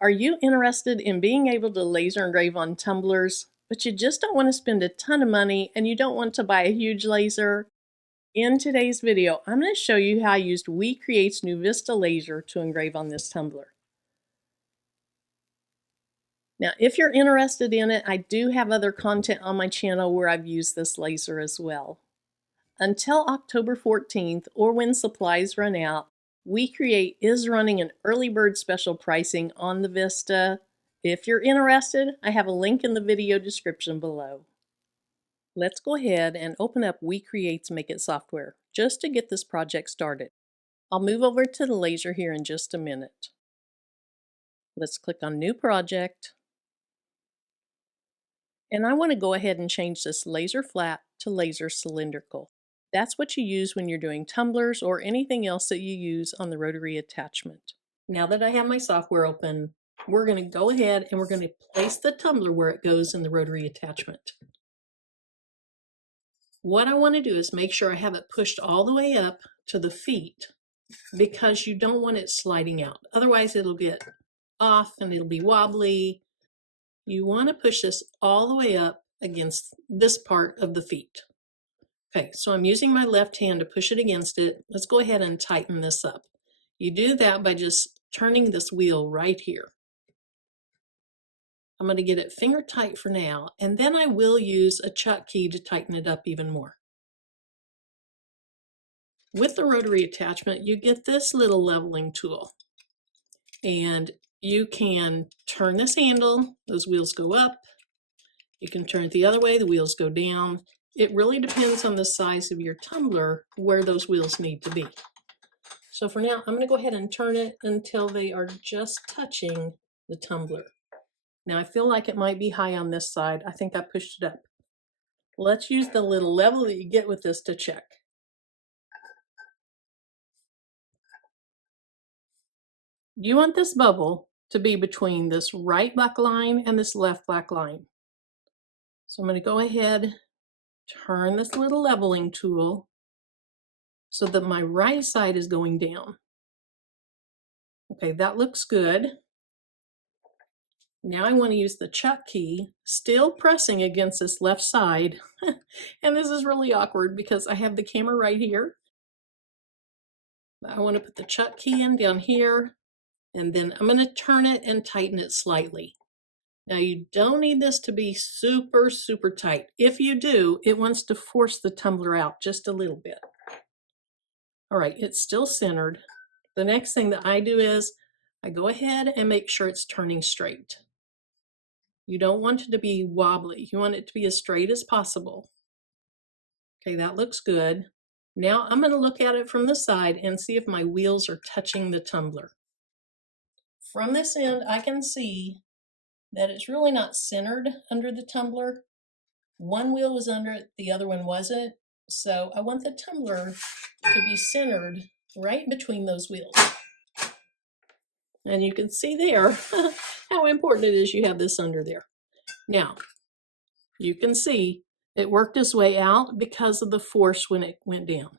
Are you interested in being able to laser engrave on tumblers, but you just don't want to spend a ton of money and you don't want to buy a huge laser? In today's video, I'm going to show you how I used WeCreat's new Vista laser to engrave on this tumbler. Now, if you're interested in it, I do have other content on my channel where I've used this laser as well. Until October 14th, or when supplies run out, WeCreat is running an early bird special pricing on the Vista. If you're interested, I have a link in the video description below. Let's go ahead and open up WeCreat's Make It software just to get this project started. I'll move over to the laser here in just a minute. Let's click on New Project. And I want to go ahead and change this laser flat to laser cylindrical. That's what you use when you're doing tumblers or anything else that you use on the rotary attachment. Now that I have my software open, we're going to go ahead and we're going to place the tumbler where it goes in the rotary attachment. What I want to do is make sure I have it pushed all the way up to the feet, because you don't want it sliding out. Otherwise it'll get off and it'll be wobbly. You want to push this all the way up against this part of the feet. Okay, so I'm using my left hand to push it against it. Let's go ahead and tighten this up. You do that by just turning this wheel right here. I'm going to get it finger tight for now, and then I will use a chuck key to tighten it up even more. With the rotary attachment, you get this little leveling tool, and you can turn this handle, those wheels go up. You can turn it the other way, the wheels go down. It really depends on the size of your tumbler where those wheels need to be. So for now, I'm going to go ahead and turn it until they are just touching the tumbler. Now I feel like it might be high on this side. I think I pushed it up. Let's use the little level that you get with this to check. You want this bubble to be between this right black line and this left black line. So I'm going to go ahead, turn this little leveling tool so that my right side is going down. Okay, that looks good. Now I want to use the chuck key, still pressing against this left side. And this is really awkward because I have the camera right here. I want to put the chuck key in down here, and then I'm going to turn it and tighten it slightly. Now you don't need this to be super, super tight. If you do, it wants to force the tumbler out just a little bit. All right, it's still centered. The next thing that I do is I go ahead and make sure it's turning straight. You don't want it to be wobbly. You want it to be as straight as possible. Okay, that looks good. Now I'm going to look at it from the side and see if my wheels are touching the tumbler. From this end, I can see that it's really not centered under the tumbler. One wheel was under it, the other one wasn't. So I want the tumbler to be centered right between those wheels. And you can see there how important it is you have this under there. Now, you can see it worked its way out because of the force when it went down.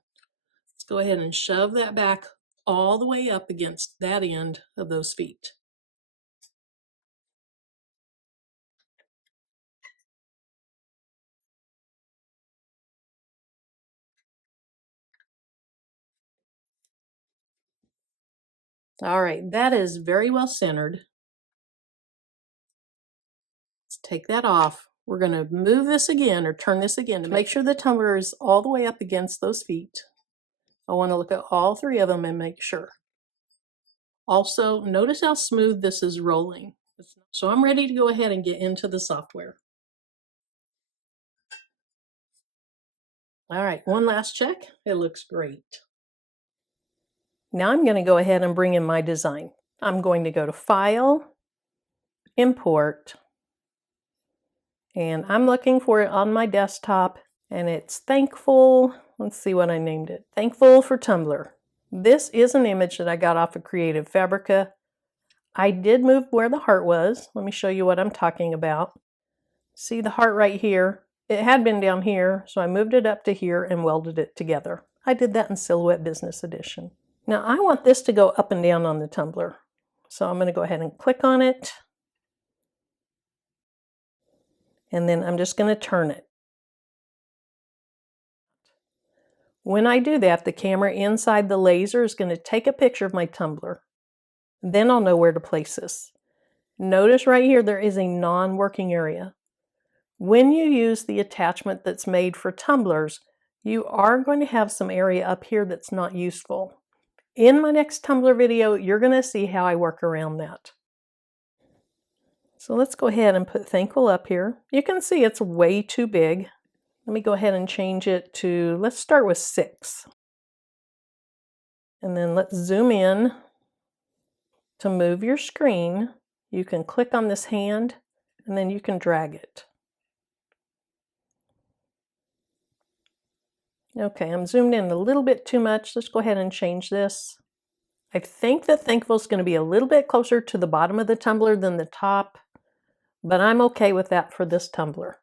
Let's go ahead and shove that back all the way up against that end of those feet. All right, that is very well centered. Let's take that off. We're going to move this again, or turn this again, to make sure the tumbler is all the way up against those feet. I want to look at all three of them and make sure. Also, notice how smooth this is rolling. So I'm ready to go ahead and get into the software. All right, one last check. It looks great. Now I'm going to go ahead and bring in my design. I'm going to go to File, Import, and I'm looking for it on my desktop, and it's Thankful. Let's see what I named it. Thankful for Tumbler. This is an image that I got off of Creative Fabrica. I did move where the heart was. Let me show you what I'm talking about. See the heart right here? It had been down here, so I moved it up to here and welded it together. I did that in Silhouette Business Edition. Now I want this to go up and down on the tumbler. So I'm going to go ahead and click on it. And then I'm just going to turn it. When I do that, the camera inside the laser is going to take a picture of my tumbler. Then I'll know where to place this. Notice right here there is a non-working area. When you use the attachment that's made for tumblers, you are going to have some area up here that's not useful. In my next tumbler video, you're going to see how I work around that. So let's go ahead and put Thankful up here. You can see it's way too big. Let me go ahead and change it to, let's start with 6. And then let's zoom in. To move your screen, you can click on this hand and then you can drag it. Okay, I'm zoomed in a little bit too much. Let's go ahead and change this. I think that Thankful is going to be a little bit closer to the bottom of the tumbler than the top, but I'm okay with that for this tumbler.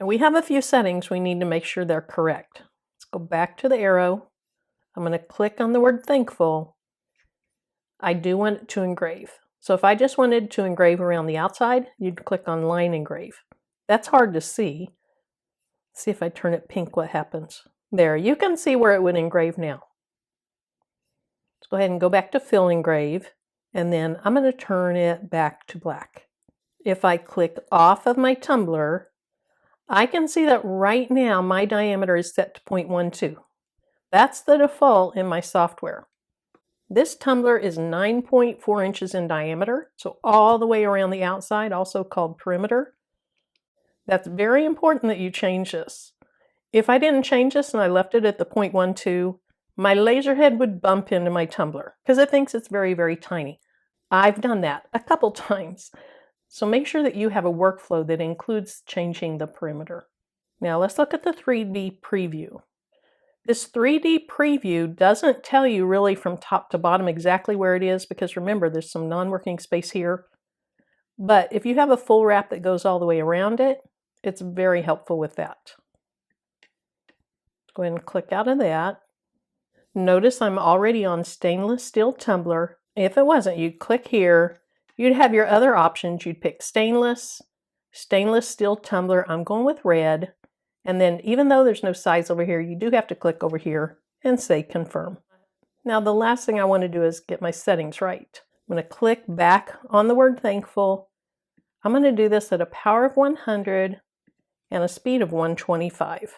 Now we have a few settings we need to make sure they're correct. Let's go back to the arrow. I'm going to click on the word Thankful. I do want it to engrave. So if I just wanted to engrave around the outside, you'd click on Line Engrave. That's hard to see. See if I turn it pink, what happens. There, you can see where it would engrave now. Let's go ahead and go back to Fill Engrave, and then I'm going to turn it back to black. If I click off of my tumbler, I can see that right now my diameter is set to 0.12. That's the default in my software. This tumbler is 9.4 inches in diameter, so all the way around the outside, also called perimeter. That's very important that you change this. If I didn't change this and I left it at the 0.12, my laser head would bump into my tumbler because it thinks it's very, very tiny. I've done that a couple times. So make sure that you have a workflow that includes changing the perimeter. Now let's look at the 3D preview. This 3D preview doesn't tell you really from top to bottom exactly where it is because remember there's some non-working space here. But if you have a full wrap that goes all the way around it, it's very helpful with that. Go ahead and click out of that. Notice I'm already on stainless steel tumbler. If it wasn't, you'd click here. You'd have your other options. You'd pick stainless steel tumbler. I'm going with red. And then even though there's no size over here, you do have to click over here and say confirm. Now the last thing I want to do is get my settings right. I'm going to click back on the word Thankful. I'm going to do this at a power of 100 and a speed of 125.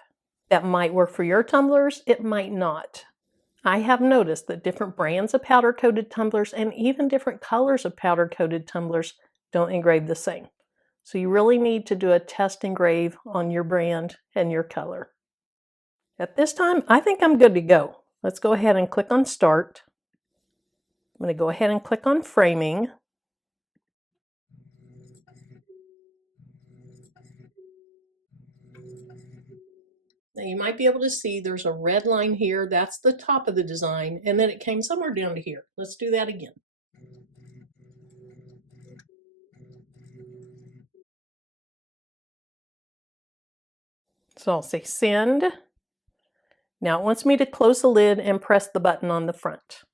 That might work for your tumblers, it might not. I have noticed that different brands of powder-coated tumblers and even different colors of powder-coated tumblers don't engrave the same. So you really need to do a test engrave on your brand and your color. At this time, I think I'm good to go. Let's go ahead and click on Start. I'm going to go ahead and click on Framing. Now you might be able to see there's a red line here. That's the top of the design. And then it came somewhere down to here. Let's do that again. So I'll say Send. Now it wants me to close the lid and press the button on the front.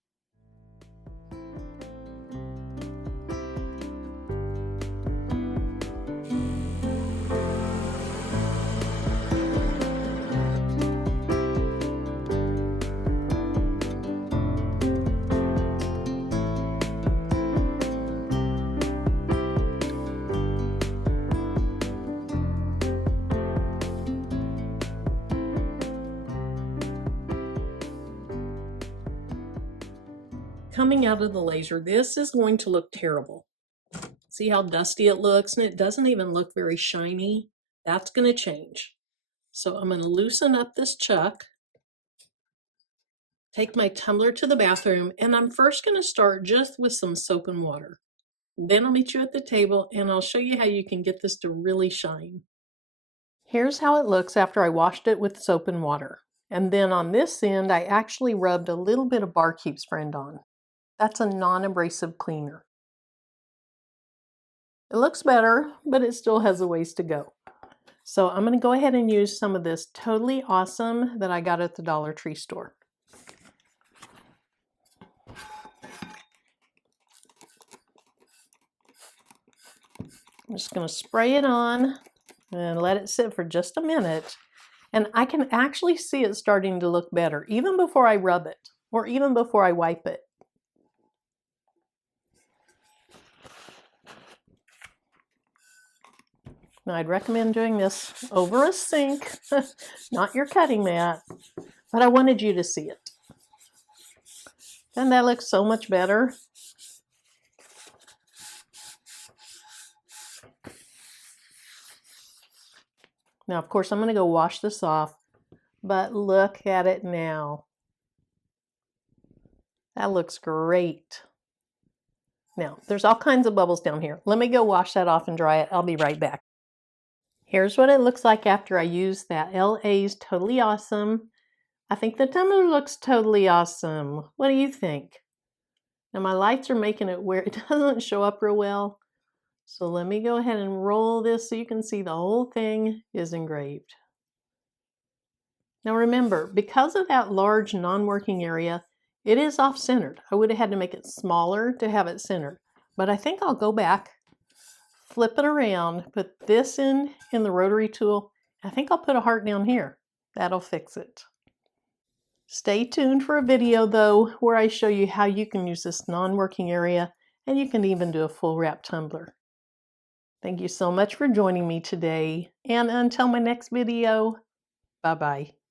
Coming out of the laser, this is going to look terrible. See how dusty it looks, and it doesn't even look very shiny. That's going to change. So I'm going to loosen up this chuck, take my tumbler to the bathroom, and I'm first going to start just with some soap and water. Then I'll meet you at the table and I'll show you how you can get this to really shine. Here's how it looks after I washed it with soap and water. And then on this end, I actually rubbed a little bit of Barkeep Friend on. That's a non-abrasive cleaner. It looks better, but it still has a ways to go. So I'm going to go ahead and use some of this Totally Awesome that I got at the Dollar Tree store. I'm just going to spray it on and let it sit for just a minute. And I can actually see it starting to look better, even before I rub it, or even before I wipe it. Now, I'd recommend doing this over a sink, not your cutting mat, but I wanted you to see it. Doesn't that look so much better? Now, of course, I'm going to go wash this off, but look at it now. That looks great. Now, there's all kinds of bubbles down here. Let me go wash that off and dry it. I'll be right back. Here's what it looks like after I use that LA's Totally Awesome. I think the tumbler looks totally awesome. What do you think? Now, my lights are making it where it doesn't show up real well. So let me go ahead and roll this so you can see the whole thing is engraved. Now remember, because of that large non-working area, it is off-centered. I would have had to make it smaller to have it centered. But I think I'll go back, flip it around, put this in the rotary tool. I think I'll put a heart down here. That'll fix it. Stay tuned for a video though, where I show you how you can use this non-working area, and you can even do a full wrap tumbler. Thank you so much for joining me today, and until my next video, bye-bye.